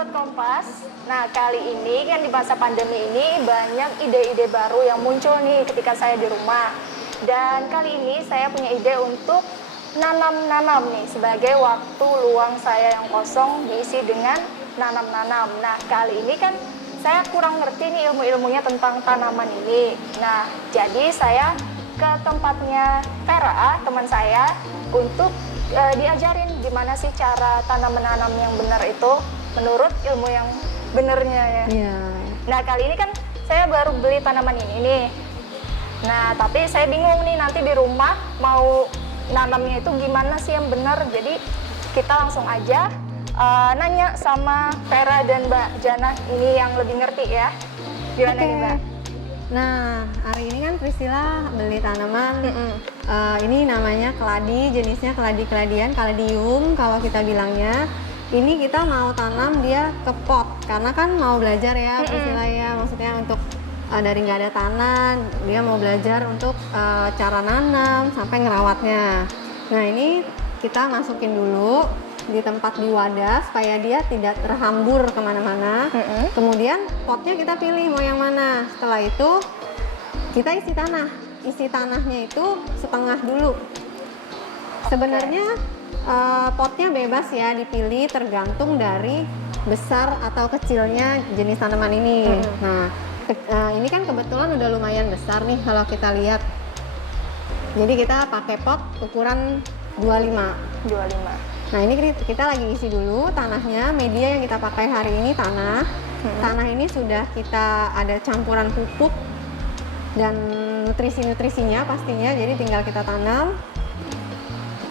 Sobat Kompas, nah kali ini kan di masa pandemi ini banyak ide-ide baru yang muncul nih ketika saya di rumah. Dan kali ini saya punya ide untuk nanam-nanam nih sebagai waktu luang saya yang kosong diisi dengan nanam-nanam. Nah kali ini kan saya kurang ngerti nih ilmu-ilmunya tentang tanaman ini. Nah jadi saya ke tempatnya Vera, teman saya, untuk diajarin gimana sih cara tanam menanam yang benar itu menurut ilmu yang benernya ya. Iya. Nah kali ini kan saya baru beli tanaman ini nih. Nah tapi saya bingung nih nanti di rumah mau nanamnya itu gimana sih yang benar. Jadi kita langsung aja nanya sama Vera dan Mbak Jana ini yang lebih ngerti ya. Gimana nih Mbak? Nah hari ini kan Priscilla beli tanaman. Ini namanya keladi, jenisnya keladi-keladian, kaladium kalau kita bilangnya. Ini kita mau tanam dia ke pot, karena kan mau belajar ya Priscilla ya, maksudnya untuk dari nggak ada tanah, dia mau belajar untuk cara nanam sampai ngerawatnya. Nah ini kita masukin dulu di tempat di wadah supaya dia tidak terhambur kemana-mana. Kemudian potnya kita pilih mau yang mana. Setelah itu kita isi tanah. Isi tanahnya itu setengah dulu. Sebenarnya potnya bebas ya dipilih tergantung dari besar atau kecilnya jenis tanaman ini. Nah ini kan kebetulan udah lumayan besar nih kalau kita lihat. Jadi kita pakai pot ukuran 25. Nah ini kita lagi isi dulu tanahnya. Media yang kita pakai hari ini tanah. Tanah ini sudah kita ada campuran pupuk dan nutrisi-nutrisinya pastinya. Jadi tinggal kita tanam.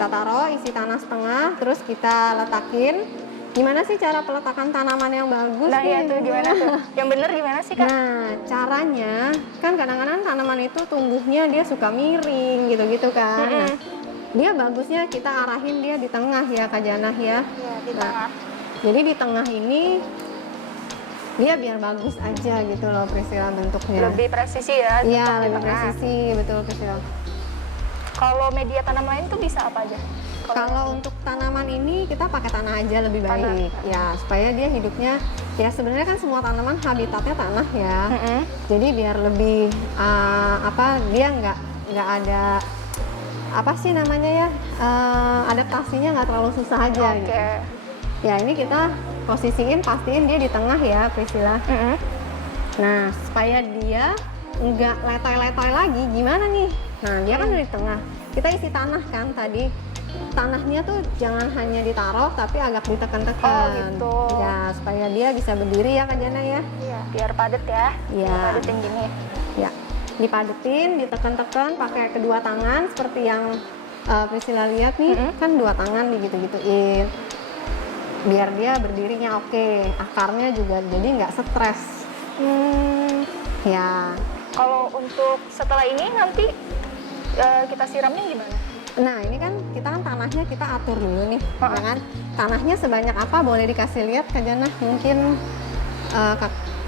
Kita taruh isi tanah setengah, terus kita letakin. Gimana sih cara peletakan tanaman yang bagus? Nah ya tuh gimana tuh? Yang bener gimana sih Kak? Nah caranya kan kadang-kadang tanaman itu tumbuhnya dia suka miring gitu-gitu kan. Nah, dia bagusnya kita arahin dia di tengah ya Kak Janah ya. Iya di tengah. Jadi di tengah ini dia biar bagus aja gitu loh Priscilla bentuknya. Lebih presisi ya? Iya lebih presisi, betul Priscilla. Kalau media tanam lain tuh bisa apa aja? Kalau untuk tanaman ini kita pakai tanah aja lebih baik ya, supaya dia hidupnya ya sebenarnya kan semua tanaman habitatnya tanah ya. Jadi biar lebih dia nggak ada apa sih namanya ya, adaptasinya nggak terlalu susah aja gitu. Ya ini kita posisiin, pastiin dia di tengah ya Priscilla. Nah supaya dia nggak letoy-letoy lagi gimana nih? Nah dia kan di tengah, kita isi tanah kan tadi. Tanahnya tuh jangan hanya ditaruh tapi agak ditekan-tekan. Oh gitu. Ya supaya dia bisa berdiri ya Kak Jana ya. Iya biar padat ya. Iya. Padetin gini. Ya dipadetin, ditekan-tekan pakai kedua tangan seperti yang Priscilla lihat nih. Kan dua tangan digitu-gituin biar dia berdirinya oke. Akarnya juga jadi nggak stres. Ya. Kalau untuk setelah ini nanti kita siramnya gimana? Nah ini kan kita kan tanahnya kita atur dulu nih, ya kan? Tanahnya sebanyak apa boleh dikasih lihat Kak Jana? Mungkin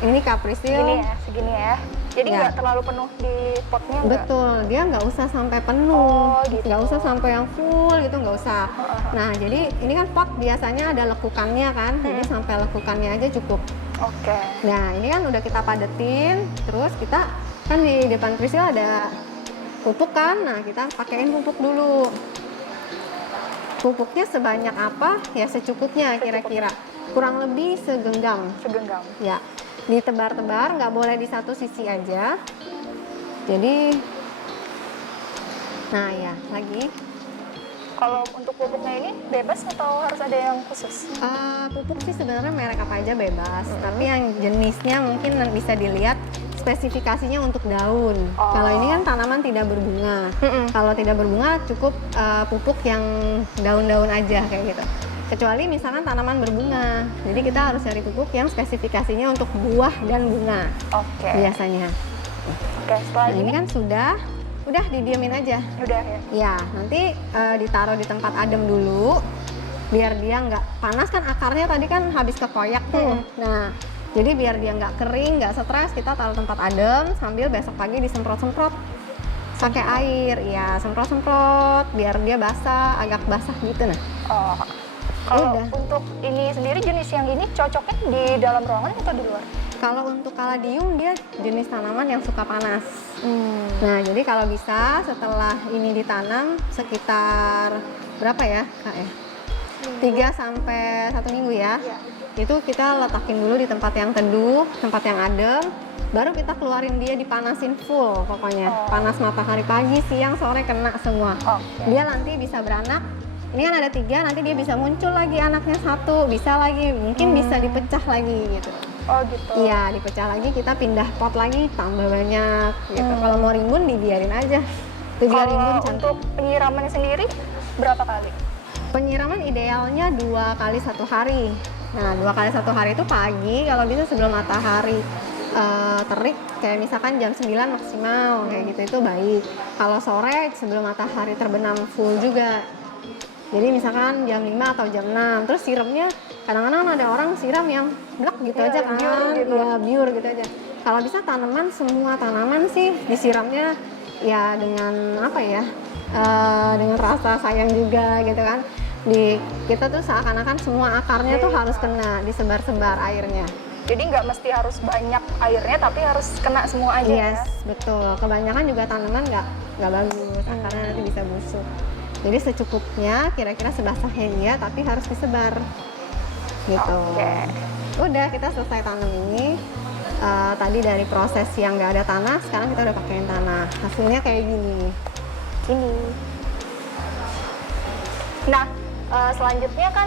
ini Kak Priscilla. Segini ya. Jadi nggak terlalu penuh di potnya? Betul, dia nggak usah sampai penuh, gitu. nggak usah sampai yang full gitu, nggak usah. Nah jadi ini kan pot biasanya ada lekukannya kan, jadi sampai lekukannya aja cukup. Nah ini kan udah kita padetin, terus kita kan di depan Priscilla ada pupuk kan, nah kita pakaiin pupuk dulu. Pupuknya sebanyak apa? Ya secukupnya kira-kira. Kurang lebih segenggam. Ya, ditebar-tebar, nggak boleh di satu sisi aja. Jadi, nah ya lagi. Kalau untuk pupuknya ini bebas atau harus ada yang khusus? Pupuk sih sebenarnya merek apa aja bebas, tapi yang jenisnya mungkin bisa dilihat spesifikasinya untuk daun. Kalau ini kan tanaman tidak berbunga. Kalau tidak berbunga cukup pupuk yang daun-daun aja kayak gitu. Kecuali misalkan tanaman berbunga. Jadi kita harus cari pupuk yang spesifikasinya untuk buah dan bunga. Biasanya. Setelah ini kan udah didiemin aja. Udah ya. Ya, nanti ditaruh di tempat adem dulu biar dia nggak panas kan akarnya tadi kan habis kekoyak tuh. Nah, jadi biar dia nggak kering, nggak stres, kita taruh tempat adem sambil besok pagi disemprot-semprot pakai air. Ya, semprot-semprot biar dia basah, agak basah gitu nah. Kalau Udah. untuk ini sendiri jenis yang ini cocoknya di dalam ruangan atau di luar? Kalau untuk kaladium dia jenis tanaman yang suka panas. Nah, jadi kalau bisa setelah ini ditanam sekitar berapa ya, Kak ya? 3 sampai 1 minggu ya. Iya. Itu kita letakin dulu di tempat yang teduh, tempat yang adem, baru kita keluarin dia dipanasin full pokoknya. Oh. Panas matahari pagi, siang, sore kena semua. Oke. Dia nanti bisa beranak. Ini kan ada 3, nanti dia bisa muncul lagi anaknya 1, bisa lagi, mungkin bisa dipecah lagi gitu. Oh gitu. Iya, dipecah lagi, kita pindah pot lagi, tambah banyak gitu. Kalau mau rimbun dibiarin aja. Itu dia rimbun Kalau cantik. untuk penyiramannya sendiri berapa kali? Penyiraman idealnya 2 kali 1 hari. Nah, 2 kali 1 hari itu pagi, kalau bisa sebelum matahari terik, kayak misalkan jam 9 maksimal, kayak gitu itu baik. Kalau sore sebelum matahari terbenam full juga. Jadi misalkan jam 5 atau jam 6, terus siramnya kadang-kadang ada orang siram yang blek gitu Iya, aja kan, biur gitu. ya biur gitu aja. Kalau bisa tanaman, semua tanaman sih disiramnya ya dengan apa ya, dengan rasa sayang juga gitu kan. Kita tuh seakan-akan semua akarnya tuh harus kena, disebar-sebar airnya. Jadi nggak mesti harus banyak airnya, tapi harus kena semua aja Yes, ya? betul. Kebanyakan juga tanaman nggak bagus, akarnya nanti bisa busuk. Jadi secukupnya, kira-kira sebasahnya dia, tapi harus disebar. Gitu. Oke. Udah, kita selesai tanam ini. Tadi dari proses yang nggak ada tanah, sekarang kita udah pakein tanah. Hasilnya kayak gini. Ini. Nah, selanjutnya kan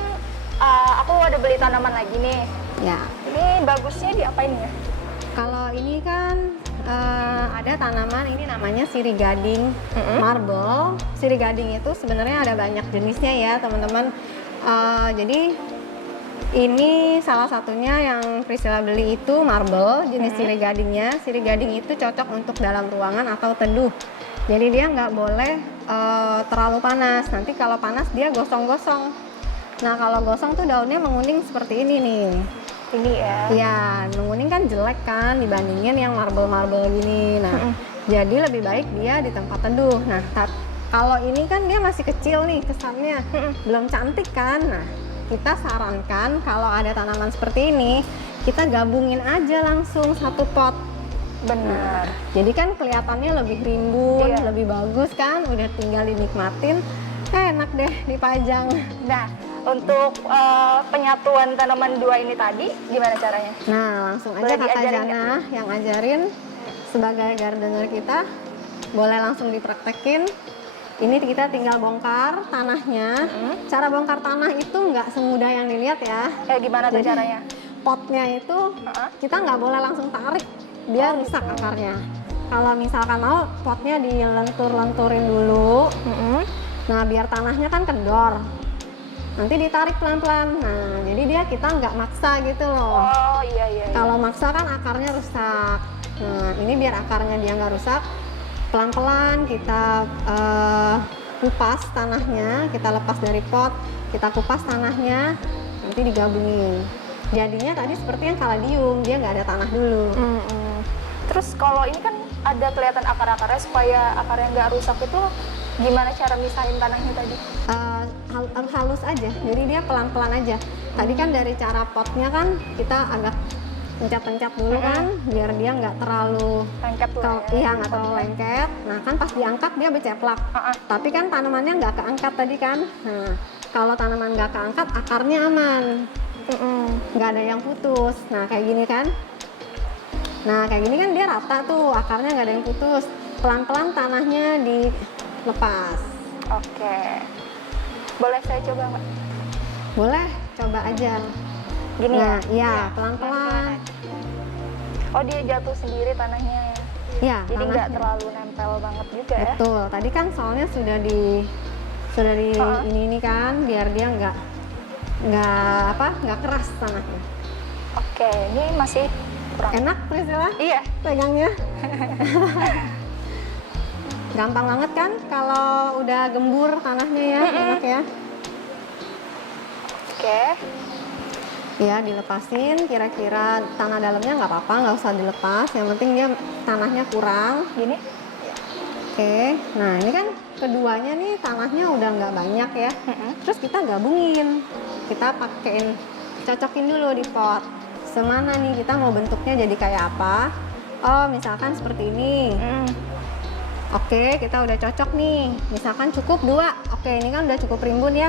aku ada beli tanaman lagi nih. Ya, Ini bagusnya diapain ya? kalau ini kan ada tanaman, ini namanya sirih gading marble. Sirih gading itu sebenarnya ada banyak jenisnya ya teman-teman. Jadi ini salah satunya yang Priscilla beli itu marble, jenis sirih gadingnya. Sirih gading itu cocok untuk dalam ruangan atau teduh. Jadi dia nggak boleh terlalu panas. Nanti kalau panas dia gosong-gosong. Nah kalau gosong tuh daunnya menguning seperti ini nih. Ini ya. Iya, menguning kan jelek kan dibandingin yang marble-marble gini. Nah, jadi lebih baik dia di tempat teduh. Nah, kalau ini kan dia masih kecil nih kesannya, belum cantik kan. Nah, kita sarankan kalau ada tanaman seperti ini, kita gabungin aja langsung satu pot. Benar. Jadi kan kelihatannya lebih rimbun, Iya. lebih bagus kan. Udah tinggal dinikmatin, enak deh dipajang. Nah, untuk penyatuan tanaman dua ini tadi gimana caranya? Nah, langsung aja Boleh Kakak diajarin Jana yang ngajarin sebagai gardener kita. Boleh langsung dipraktekin. Ini kita tinggal bongkar tanahnya. Cara bongkar tanah itu nggak semudah yang dilihat ya. Gimana tuh Jadi, caranya? Potnya itu kita nggak boleh langsung tarik, dia rusak akarnya. Kalau misalkan mau, potnya dilentur-lenturin dulu. Nah, biar tanahnya kan kendor. Nanti ditarik pelan-pelan. Nah, jadi dia kita nggak maksa gitu loh. Oh iya. Kalau maksa kan akarnya rusak. Nah, ini biar akarnya dia nggak rusak, pelan-pelan kita kupas tanahnya, kita lepas dari pot, kita kupas tanahnya, nanti digabungin. Jadinya tadi seperti yang kaladium, dia nggak ada tanah dulu. Terus kalau ini kan ada kelihatan akar-akarnya, supaya akarnya nggak rusak itu gimana cara misahin tanahnya tadi? Halus aja, jadi dia pelan-pelan aja. Tadi kan dari cara potnya kan kita agak pencet-pencet dulu kan, biar dia nggak terlalu Lengket lah ya. iya nggak terlalu lengket. Nah kan pas diangkat dia berceplak. Tapi kan tanamannya nggak keangkat tadi kan. Nah kalau tanaman nggak keangkat akarnya aman, nggak ada yang putus. Nah kayak gini kan. Nah kayak gini kan dia rata tuh, akarnya nggak ada yang putus. Pelan-pelan tanahnya dilepas. Oke. Boleh saya coba nggak? Boleh, coba aja. Gini Nah, ya? iya, pelan-pelan. Oh dia jatuh sendiri tanahnya ya? Iya, Jadi nggak tanahnya. terlalu nempel banget juga ya? Betul. Tadi kan soalnya sudah di ini kan, biar dia nggak keras tanahnya. Oke, ini masih kurang. Enak Priscilla Iya. pegangnya. Gampang banget kan kalau udah gembur tanahnya ya, enak ya. Oke. Ya dilepasin, kira-kira tanah dalamnya nggak apa-apa, nggak usah dilepas. Yang penting dia tanahnya kurang. Gini? Oke, nah ini kan keduanya nih tanahnya udah nggak banyak ya. Terus kita gabungin, kita pakein, cocokin dulu di pot. Semana nih kita mau bentuknya jadi kayak apa? Oh, misalkan seperti ini. Oke, kita udah cocok nih. Misalkan cukup 2. Oke, ini kan udah cukup rimbun ya.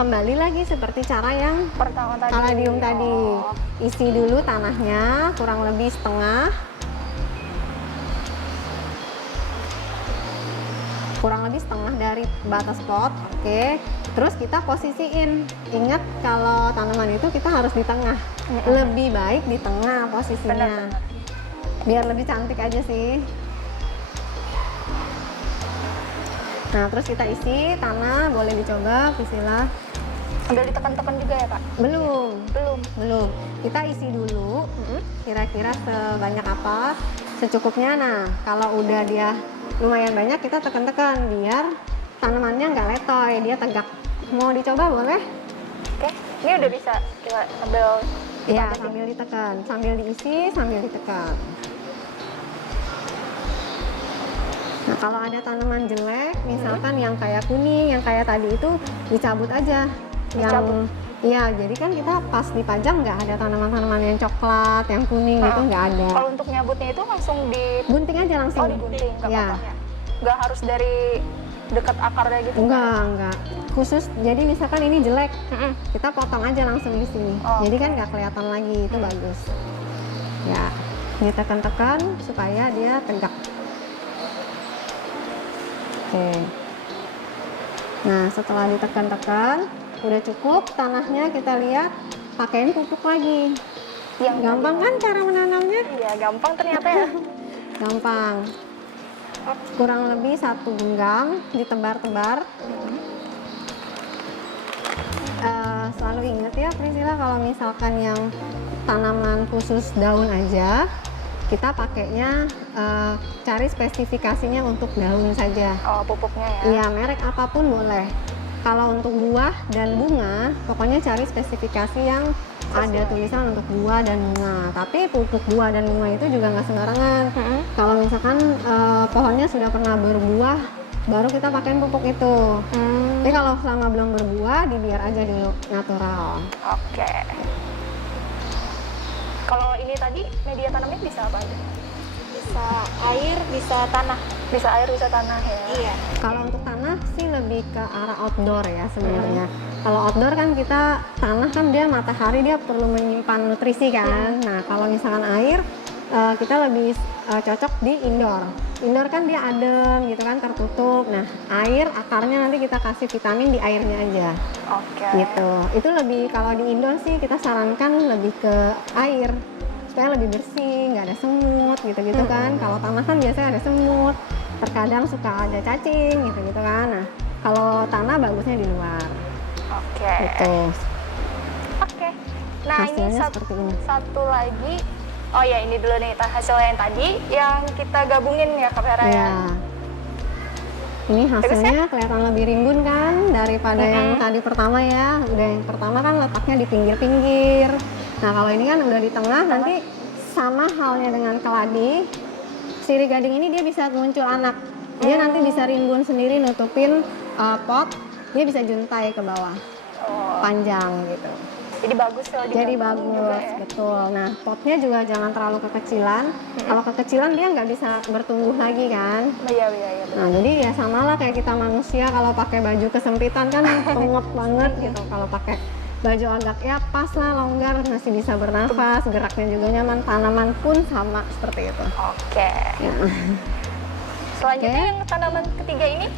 Kembali lagi seperti cara yang Pertama tadi. kaladium tadi. Isi dulu tanahnya kurang lebih setengah. Kurang lebih setengah dari batas pot. Oke. Terus kita posisiin. Ingat kalau tanaman itu kita harus di tengah. Lebih baik di tengah posisinya. Benar. Biar lebih cantik aja sih. Nah, terus kita isi tanah, boleh dicoba, Priscilla. Sambil ditekan-tekan juga ya, Kak? Belum. Kita isi dulu, kira-kira sebanyak apa, secukupnya. Nah, kalau udah dia lumayan banyak, kita tekan-tekan biar tanamannya nggak letoy, dia tegak. Mau dicoba boleh? Oke, ini udah bisa kita sambil Iya, dipadetin. sambil ditekan, sambil diisi, sambil ditekan. Nah, kalau ada tanaman jelek, misalkan yang kayak kuning, yang kayak tadi itu dicabut aja. Dicabut? Iya, jadi kan kita pas dipajang nggak ada tanaman-tanaman yang coklat, yang kuning itu nggak ada. Kalau untuk nyabutnya itu langsung di Gunting aja langsung. digunting, nggak Iya. apa-apa ya? Nggak harus dari dekat akarnya gitu? Enggak. Khusus, jadi misalkan ini jelek, kita potong aja langsung di sini. Oh, Jadi oke. kan nggak kelihatan lagi, itu bagus. Ya, ditekan-tekan supaya dia tegak. Oke. Nah, setelah ditekan-tekan, udah cukup tanahnya, kita lihat, pakein pupuk lagi. Yang Gampang kan cara menanamnya? Iya, gampang ternyata ya. Gampang. Kurang lebih 1 genggam, ditebar-tebar. Selalu ingat ya Priscilla, kalau misalkan yang tanaman khusus daun aja, kita pakainya cari spesifikasinya untuk daun saja. Oh, pupuknya ya. Iya, merek apapun boleh. Kalau untuk buah dan bunga, pokoknya cari spesifikasi yang ada tulisan untuk buah dan bunga. Tapi pupuk buah dan bunga itu juga nggak sembarangan. Kalau misalkan pohonnya sudah pernah berbuah, baru kita pakai pupuk itu. Tapi kalau selama belum berbuah, dibiar aja dulu natural. Oke. Kalau ini tadi media tanamnya bisa apa aja? Bisa air, bisa tanah. Bisa air, bisa tanah ya. Iya. Kalau untuk tanah sih lebih ke arah outdoor ya sebenarnya. Kalau outdoor kan kita tanah kan dia matahari, dia perlu menyimpan nutrisi kan. Nah, kalau misalkan air kita lebih cocok di indoor. Indoor kan dia adem gitu kan, tertutup. Nah, air akarnya nanti kita kasih vitamin di airnya aja. Oke. Gitu. Itu lebih, kalau di indoor sih kita sarankan lebih ke air supaya lebih bersih, nggak ada semut gitu-gitu kan. Kalau tanah kan biasanya ada semut, terkadang suka ada cacing gitu-gitu kan. Nah, kalau tanah bagusnya di luar. Oke. Gitu. Oke. Nah, ini Hasilnya seperti ini. satu lagi. Oh ya, ini dulu nih hasilnya yang tadi yang kita gabungin ya Kak Vera ya. Ya. Ini hasilnya kelihatan lebih rimbun kan daripada yang tadi pertama ya. Udah yang pertama kan letaknya di pinggir-pinggir. Nah, kalau ini kan udah di tengah, nanti sama halnya dengan keladi. Sirih gading ini dia bisa muncul anak. Dia nanti bisa rimbun sendiri nutupin pot. Dia bisa juntai ke bawah. Oh, Panjang gitu. jadi bagus kalau Jadi digabungin juga bagus, ya. betul. Nah, potnya juga jangan terlalu kekecilan. Kalau kekecilan dia nggak bisa bertumbuh lagi kan. Iya, benar. Nah, jadi ya samalah kayak kita manusia kalau pakai baju kesempitan kan pengep banget gitu. Kalau pakai baju agak ya pas lah, longgar, masih bisa bernafas, geraknya juga nyaman. Tanaman pun sama seperti itu. Oke. Ya. Selanjutnya Oke. yang tanaman ketiga ini.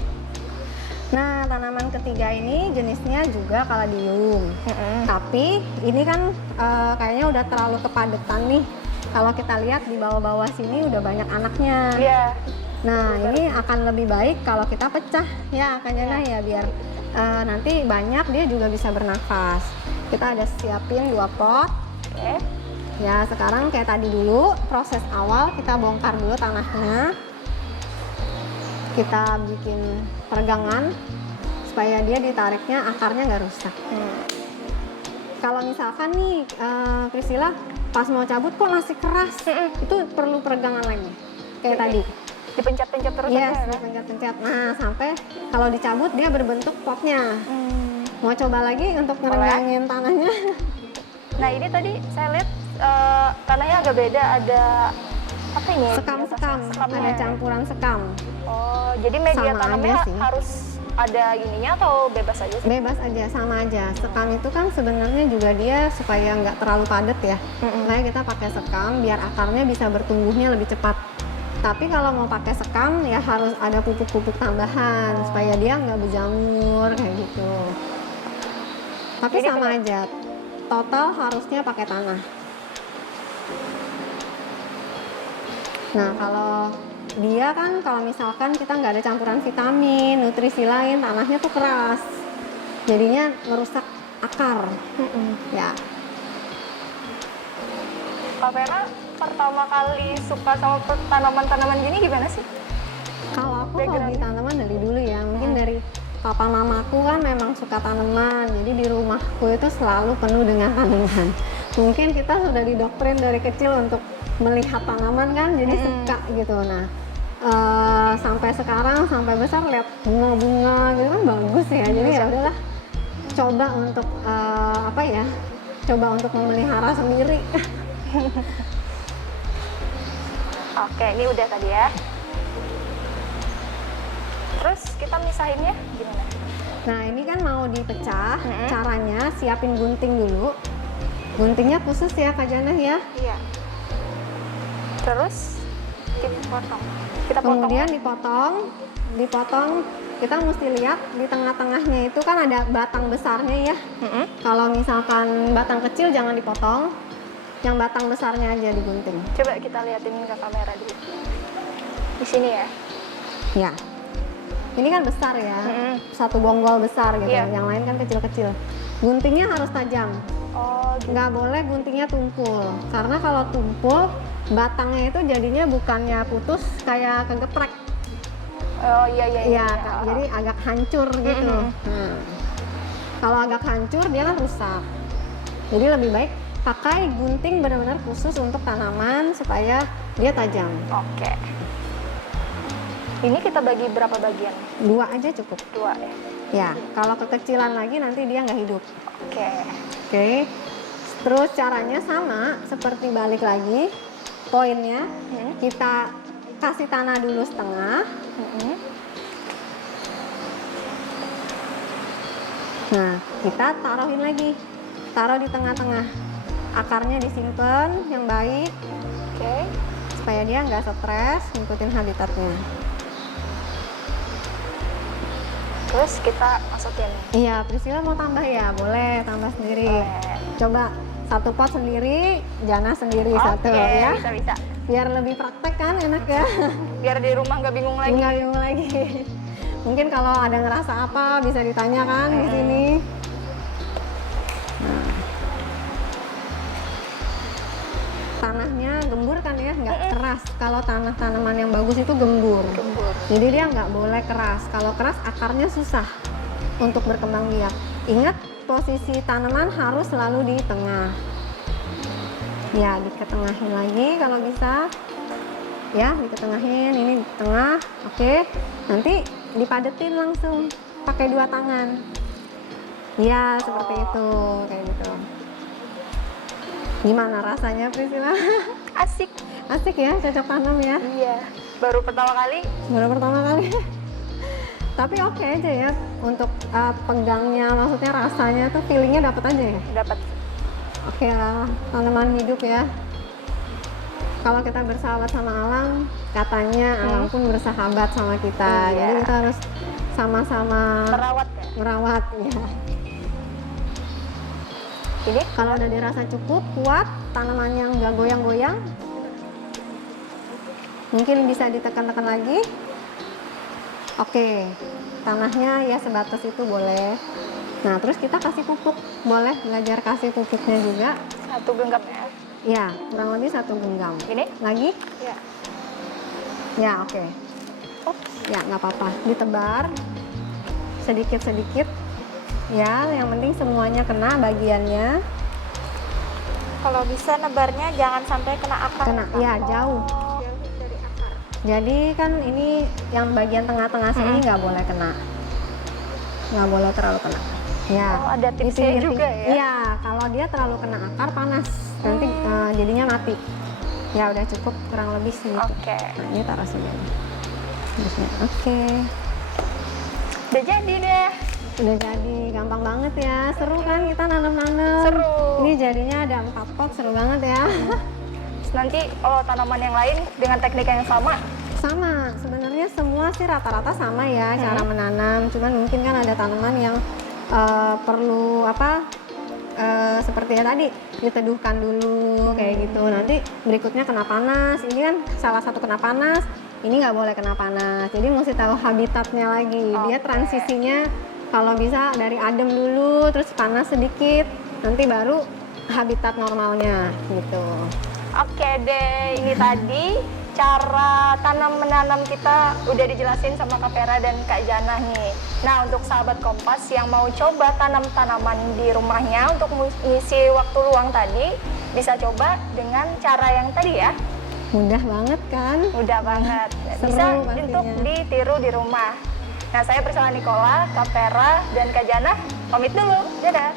Nah, tanaman ketiga ini jenisnya juga kaladium. Tapi ini kan kayaknya udah terlalu kepadatan nih. Kalau kita lihat di bawah-bawah sini udah banyak anaknya. Iya. Nah, ini akan lebih baik kalau kita pecah ya akaknya nah ya, biar nanti banyak dia juga bisa bernafas. Kita ada siapin 2 pot. Oke. Ya, sekarang kayak tadi dulu, proses awal kita bongkar dulu tanahnya. Kita bikin peregangan supaya dia ditariknya akarnya nggak rusak. Kalau misalkan nih Priscilla pas mau cabut kok masih keras, itu perlu peregangan lagi kayak tadi. Dipencet-pencet terus Yes, aja kan? pencet-pencet. Nah, sampai kalau dicabut dia berbentuk potnya. Mau coba lagi untuk Boleh. ngerenggangin tanahnya? Nah ini tadi saya lihat tanahnya agak beda, ada apa ini? Sekam-sekam, Sekamnya ada ya? campuran sekam. Oh, jadi media Sama tanamnya aja sih. harus ada ininya atau bebas aja sih? Bebas aja, sama aja. Sekam itu kan sebenarnya juga dia supaya nggak terlalu padat ya. Makanya kita pakai sekam biar akarnya bisa bertumbuhnya lebih cepat. Tapi kalau mau pakai sekam ya harus ada pupuk-pupuk tambahan supaya dia nggak berjamur kayak gitu. Tapi Jadi sama kalau- aja, total harusnya pakai tanah. Nah kalau dia kan kalau misalkan kita nggak ada campuran vitamin, nutrisi lain, tanahnya tuh keras, jadinya merusak akar. Ya, Kak Vera pertama kali suka sama tanaman-tanaman gini gimana sih? kalau aku hobi Background-nya? tanaman dari dulu ya, mungkin dari papa mamaku kan memang suka tanaman, jadi di rumahku itu selalu penuh dengan tanaman. Mungkin kita sudah didoktrin dari kecil untuk melihat tanaman kan, jadi suka gitu. Nah, sampai sekarang sampai besar lihat bunga-bunga gitu kan bagus ya. Jadi ya udahlah coba untuk apa ya? Coba untuk memelihara sendiri. Oke, ini udah tadi ya. Terus kita misahinnya gimana? Nah, ini kan mau dipecah. Caranya siapin gunting dulu. Guntingnya khusus ya Kak Jana ya. Iya. Terus kita potong. Kita potong. Kemudian dipotong. Kita mesti lihat di tengah-tengahnya itu kan ada batang besarnya ya. Kalau misalkan batang kecil jangan dipotong, yang batang besarnya aja digunting. Coba kita liatin ke kamera dulu. Di sini ya. Ya, ini kan besar ya, satu bonggol besar gitu. Iya. Yang lain kan kecil-kecil. Guntingnya harus tajam, Oh, gitu. nggak boleh guntingnya tumpul. Karena kalau tumpul, batangnya itu jadinya bukannya putus, kayak kegeprek. Oh iya iya. Iya, Kak. Jadi agak hancur gitu. Nah, kalau agak hancur dia kan rusak. Jadi lebih baik pakai gunting benar-benar khusus untuk tanaman supaya dia tajam. Oke. Ini kita bagi berapa bagian? 2 aja cukup. 2 ya. Ya, kalau kekecilan lagi nanti dia nggak hidup. Oke. Oke. Terus caranya sama seperti balik lagi. Poinnya kita kasih tanah dulu setengah. Nah, kita taruhin lagi. Taruh di tengah-tengah. Akarnya disimpan yang baik Oke. supaya dia nggak stres ngikutin habitatnya. Terus kita masukin. Iya, Priscilla mau tambah ya? Boleh, tambah sendiri. Boleh. Coba satu pot sendiri, Jana sendiri satu Oke, ya. bisa. Biar lebih praktek kan, enak ya. Biar di rumah nggak bingung lagi. Nggak bingung lagi. Mungkin kalau ada ngerasa apa bisa ditanyakan di sini. Nah. Tanahnya gembur kan ya, nggak keras. Kalau tanah tanaman yang bagus itu gembur. Gembur. Jadi dia nggak boleh keras. Kalau keras akarnya susah untuk berkembang biak. Ingat posisi tanaman harus selalu di tengah. Ya, diketengahin lagi kalau bisa. Ya, diketengahin. Ini di tengah. Oke. Nanti dipadetin langsung pakai 2 tangan. Ya, seperti itu, kayak gitu. Gimana rasanya, Priscilla? Asik. Asik ya, cocok tanam ya. Iya. Baru pertama kali. Baru pertama kali. Tapi oke aja ya untuk pegangnya, maksudnya rasanya tuh feelingnya dapat aja ya. Dapat. Oke lah, tanaman hidup ya. Kalau kita bersahabat sama alam, katanya alam pun bersahabat sama kita. Iya. Jadi kita harus sama-sama Merawat ya. merawat ya. Ini Kalau udah dirasa cukup kuat, tanamannya nggak goyang-goyang, mungkin bisa ditekan-tekan lagi. Oke, tanahnya ya sebatas itu boleh. Nah, terus kita kasih pupuk, boleh belajar kasih pupuknya juga. 1 genggam ya. Ya, kurang lebih 1 genggam. Ini? Lagi? Ya. Ya, oke. Ya, nggak apa-apa. Ditebar sedikit-sedikit. Ya, yang penting semuanya kena bagiannya. Kalau bisa nebarnya jangan sampai kena akar. Kena, ya jauh. Jauh dari akar. Jadi kan ini yang bagian tengah-tengah sini nggak boleh kena, nggak boleh terlalu kena. Ya. Oh, ada di tipsnya pinggir- juga ya? Iya, kalau dia terlalu kena akar panas, nanti jadinya mati. Ya udah cukup kurang lebih segitu. Oke. Nah ini taruh sini. Oke. Udah jadi deh. Udah jadi, gampang banget ya, seru kan kita nanam-nanam. Seru. Ini jadinya ada 4 pot, seru banget ya. Terus nanti tanaman yang lain dengan teknik yang sama. Sama, sebenarnya semua sih rata-rata sama ya cara menanam. Cuman mungkin kan ada tanaman yang perlu seperti ya tadi diteduhkan dulu kayak gitu. Nanti berikutnya kena panas. Ini kan salah satu kena panas. Ini nggak boleh kena panas. Jadi mesti tahu habitatnya lagi. Dia Oke. transisinya kalau bisa dari adem dulu, terus panas sedikit, nanti baru habitat normalnya gitu. Oke deh, ini tadi cara tanam menanam kita udah dijelasin sama Kak Vera dan Kak Jana nih. Nah, untuk sahabat Kompas yang mau coba tanam tanaman di rumahnya untuk mengisi waktu luang tadi, bisa coba dengan cara yang tadi ya. Mudah banget kan? Mudah banget. Seru Bisa pastinya. untuk ditiru di rumah. Nah, saya Priscilla Nicola, Kak Vera, dan Kak Jana pamit dulu. Dadah.